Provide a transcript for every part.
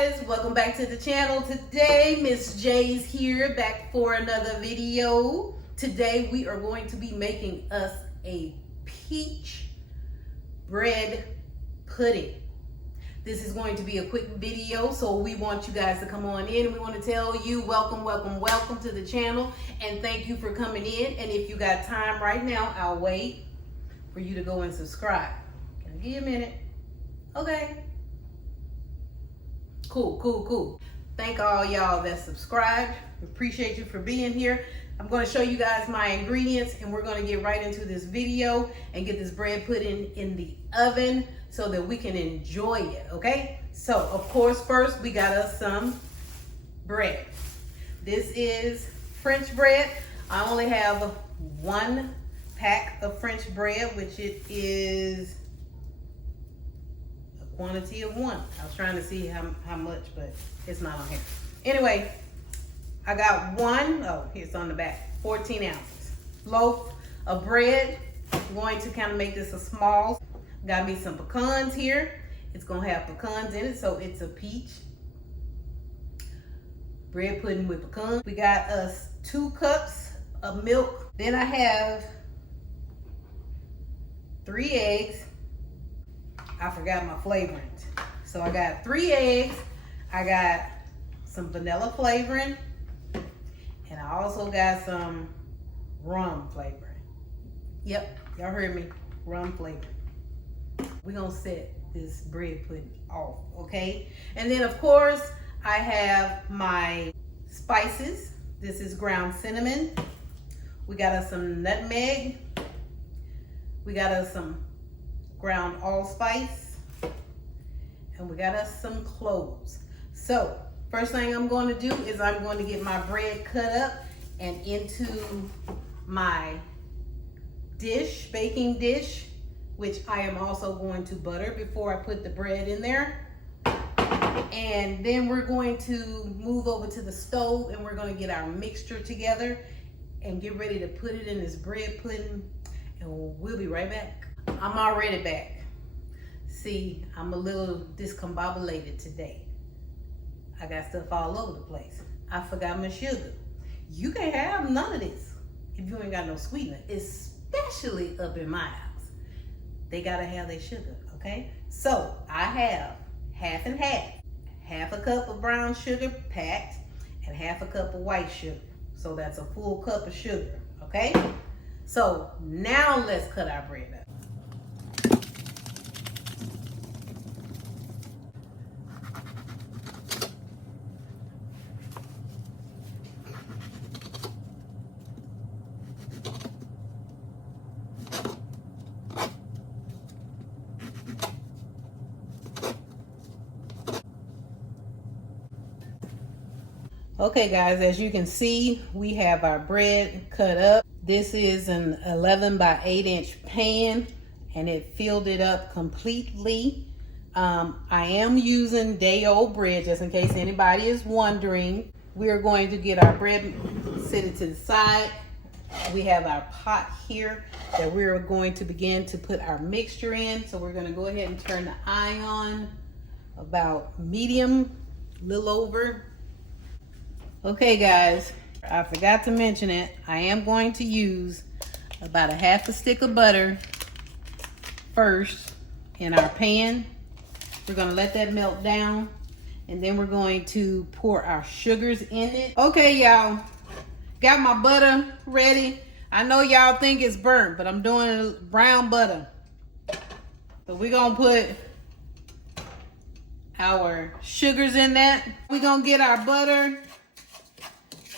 guys, welcome back to the channel. Today Miss J's here back for another video. Today we are going to be making us a peach bread pudding. This is going to be a quick video, so we want you guys to come on in. We want to tell you welcome to the channel, and thank you for coming in. And if you got time right now, I'll wait for you to go and subscribe. Can I give you a minute? Okay. Cool. Thank all y'all that subscribed. Appreciate you for being here. I'm going to show you guys my ingredients, and we're going to get right into this video and get this bread pudding in the oven so that we can enjoy it, okay? So, of course, first we got us some bread. This is French bread. I only have 1 pack of French bread, which it is a quantity of 1. I was trying to see how much, but it's not on here. Anyway, I got 1, here's on the back, 14 ounces. Loaf of bread. I'm going to kind of make this a small. Got me some pecans here. It's gonna have pecans in it, so it's a peach bread pudding with pecans. We got us 2 cups of milk. Then I have 3 eggs. I forgot my flavorings. So I got 3 eggs. I got some vanilla flavoring. And I also got some rum flavoring. Yep, y'all heard me, rum flavoring. We're gonna set this bread pudding off, okay? And then of course, I have my spices. This is ground cinnamon. We got us some nutmeg. We got us some ground allspice. And we got us some cloves. So, first thing I'm going to do is I'm going to get my bread cut up and into my dish, baking dish, which I am also going to butter before I put the bread in there. And then we're going to move over to the stove and we're going to get our mixture together and get ready to put it in this bread pudding, and we'll be right back. I'm already back. See, I'm a little discombobulated today. I got stuff all over the place. I forgot my sugar. You can't have none of this if you ain't got no sweetener, especially up in my house. They gotta have their sugar, okay? So I have half and half. Half a cup of brown sugar packed and half a cup of white sugar. So that's a full cup of sugar, okay? So now let's cut our bread up. Okay guys, as you can see, we have our bread cut up. This is an 11 by 8 inch pan and it filled it up completely. I am using day-old bread just in case anybody is wondering. We are going to get our bread, set it to the side. We have our pot here that we're going to begin to put our mixture in. So we're gonna go ahead and turn the eye on about medium, a little over. Okay guys, I forgot to mention it. I am going to use about a half a stick of butter first in our pan. We're gonna let that melt down and then we're going to pour our sugars in it. Okay y'all, got my butter ready. I know y'all think it's burnt, but I'm doing brown butter. So we're gonna put our sugars in that. We're gonna get our butter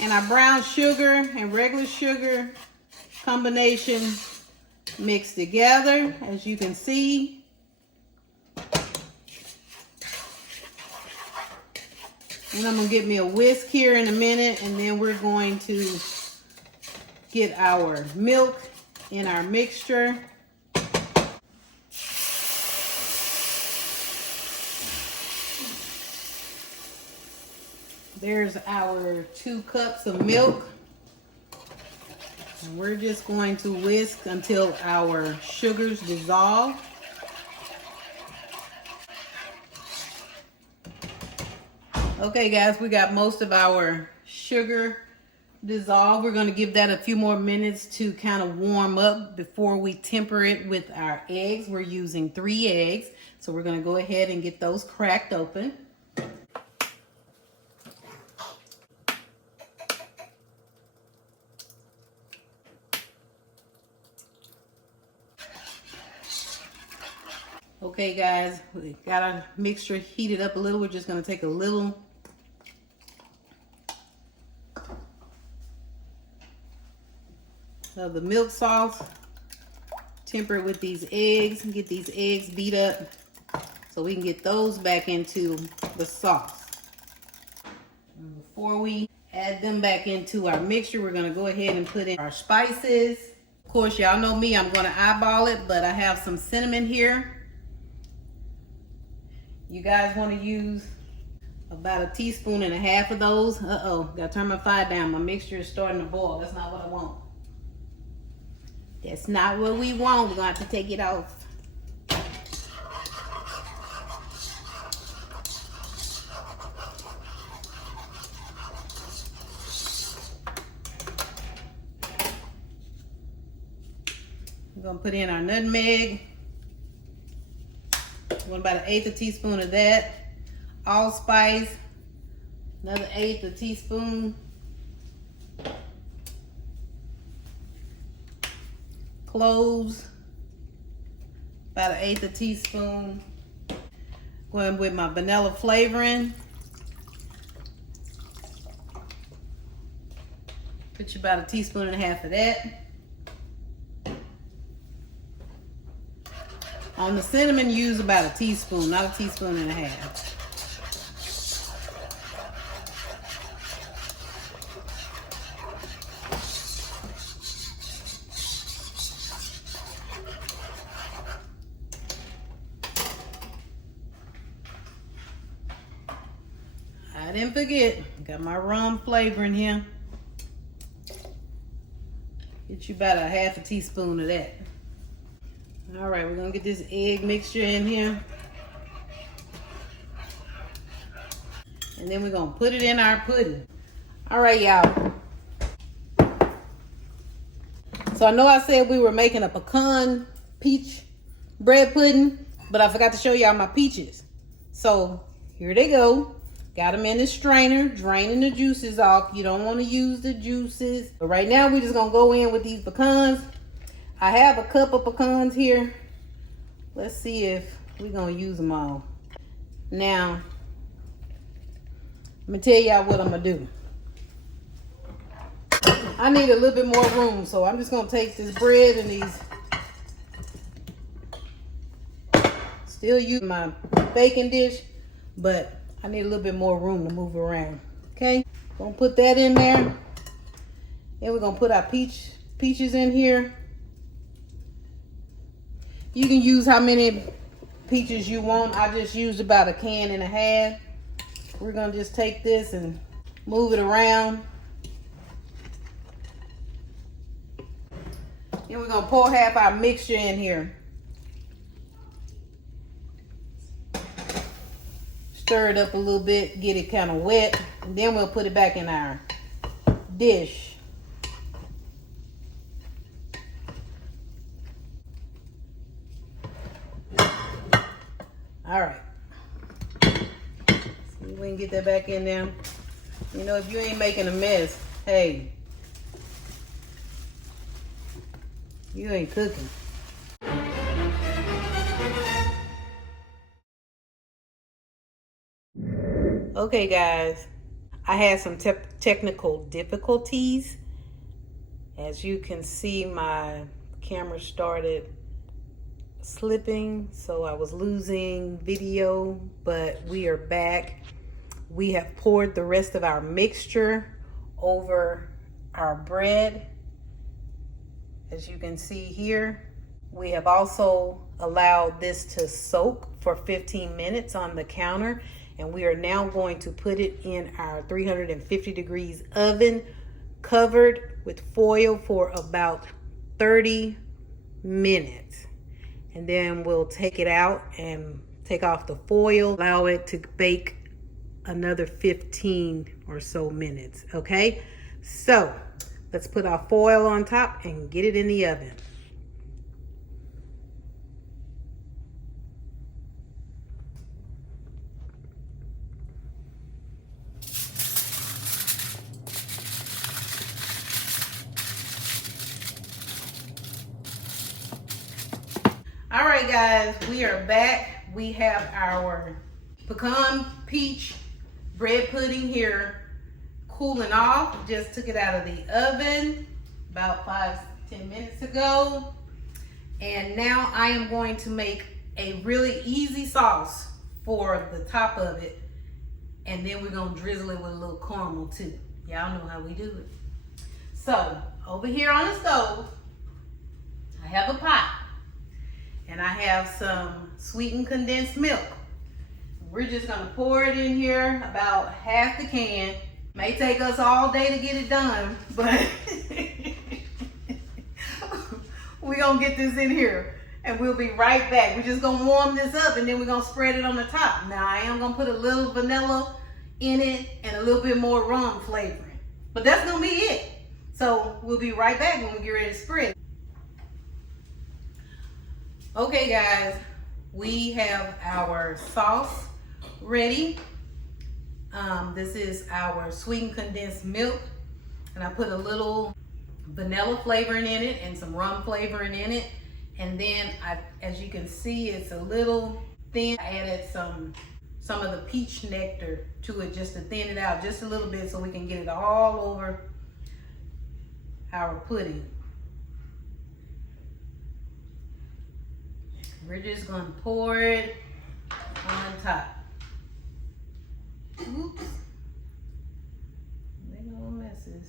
and our brown sugar and regular sugar combination mixed together, as you can see. And I'm gonna get me a whisk here in a minute, and then we're going to get our milk in our mixture. There's our 2 cups of milk. And we're just going to whisk until our sugars dissolve. Okay guys, we got most of our sugar dissolved. We're gonna give that a few more minutes to kind of warm up before we temper it with our eggs. We're using 3 eggs. So we're gonna go ahead and get those cracked open. Okay guys, we got our mixture heated up a little. We're just gonna take a little of the milk sauce, temper it with these eggs, and get these eggs beat up so we can get those back into the sauce. And before we add them back into our mixture, we're gonna go ahead and put in our spices. Of course, y'all know me, I'm gonna eyeball it, but I have some cinnamon here. You guys want to use about 1.5 teaspoons of those. Gotta turn my fire down. My mixture is starting to boil. That's not what I want. That's not what we want. We're gonna have to take it off. We're gonna put in our nutmeg. Want about 1/8 teaspoon of that. Allspice, another 1/8 teaspoon. Cloves, about 1/8 teaspoon. Going with my vanilla flavoring. Put you about 1.5 teaspoons of that. On the cinnamon, use about 1 teaspoon, not 1.5 teaspoons. I didn't forget, got my rum flavor in here. Get you about 1/2 teaspoon of that. All right, we're gonna get this egg mixture in here. And then we're gonna put it in our pudding. All right, y'all. So I know I said we were making a pecan peach bread pudding, but I forgot to show y'all my peaches. So here they go. Got them in the strainer, draining the juices off. You don't want to use the juices. But right now, we're just gonna go in with these pecans. I have a cup of pecans here. Let's see if we're gonna use them all. Now, let me tell y'all what I'm gonna do. I need a little bit more room, so I'm just gonna take this bread and these. Still use my baking dish, but I need a little bit more room to move around. Okay, gonna put that in there. Then we're gonna put our peaches in here. You can use how many peaches you want. I just used about 1.5 cans. We're gonna just take this and move it around. Then we're gonna pour half our mixture in here. Stir it up a little bit, get it kind of wet, and then we'll put it back in our dish. All right. See if we can get that back in there. You know, if you ain't making a mess, hey, you ain't cooking. Okay, guys, I had some technical difficulties. As you can see, my camera started slipping, so I was losing video, but we are back. We have poured the rest of our mixture over our bread. As you can see here, we have also allowed this to soak for 15 minutes on the counter, and we are now going to put it in our 350 degrees oven, covered with foil for about 30 minutes. And then we'll take it out and take off the foil, allow it to bake another 15 or so minutes, okay? So let's put our foil on top and get it in the oven. All right, guys, we are back. We have our pecan peach bread pudding here cooling off. Just took it out of the oven about 5-10 minutes ago. And now I am going to make a really easy sauce for the top of it. And then we're gonna drizzle it with a little caramel too. Y'all know how we do it. So over here on the stove, I have a pot. And I have some sweetened condensed milk. We're just gonna pour it in here, about half the can. May take us all day to get it done, but we're gonna get this in here and we'll be right back. We're just gonna warm this up and then we're gonna spread it on the top. Now I am gonna put a little vanilla in it and a little bit more rum flavoring, but that's gonna be it. So we'll be right back when we get ready to spread. Okay guys, we have our sauce ready. This is our sweetened condensed milk, and I put a little vanilla flavoring in it and some rum flavoring in it. And then as you can see, it's a little thin. I added some of the peach nectar to it just to thin it out just a little bit so we can get it all over our pudding. We're just gonna pour it on top. Oops. Big old messes.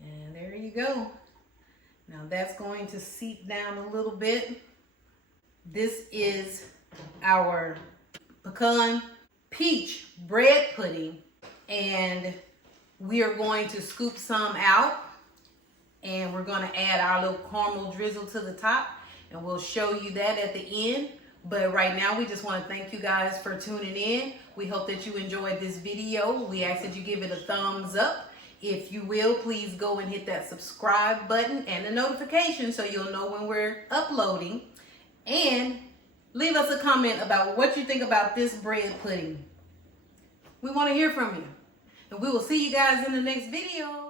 And there you go. Now that's going to seep down a little bit. This is our pecan peach bread pudding, and we are going to scoop some out and we're going to add our little caramel drizzle to the top, and we'll show you that at the end. But right now we just want to thank you guys for tuning in. We hope that you enjoyed this video. We ask that you give it a thumbs up. If you will, please go and hit that subscribe button and the notification so you'll know when we're uploading. And leave us a comment about what you think about this bread pudding. We want to hear from you. And we will see you guys in the next video.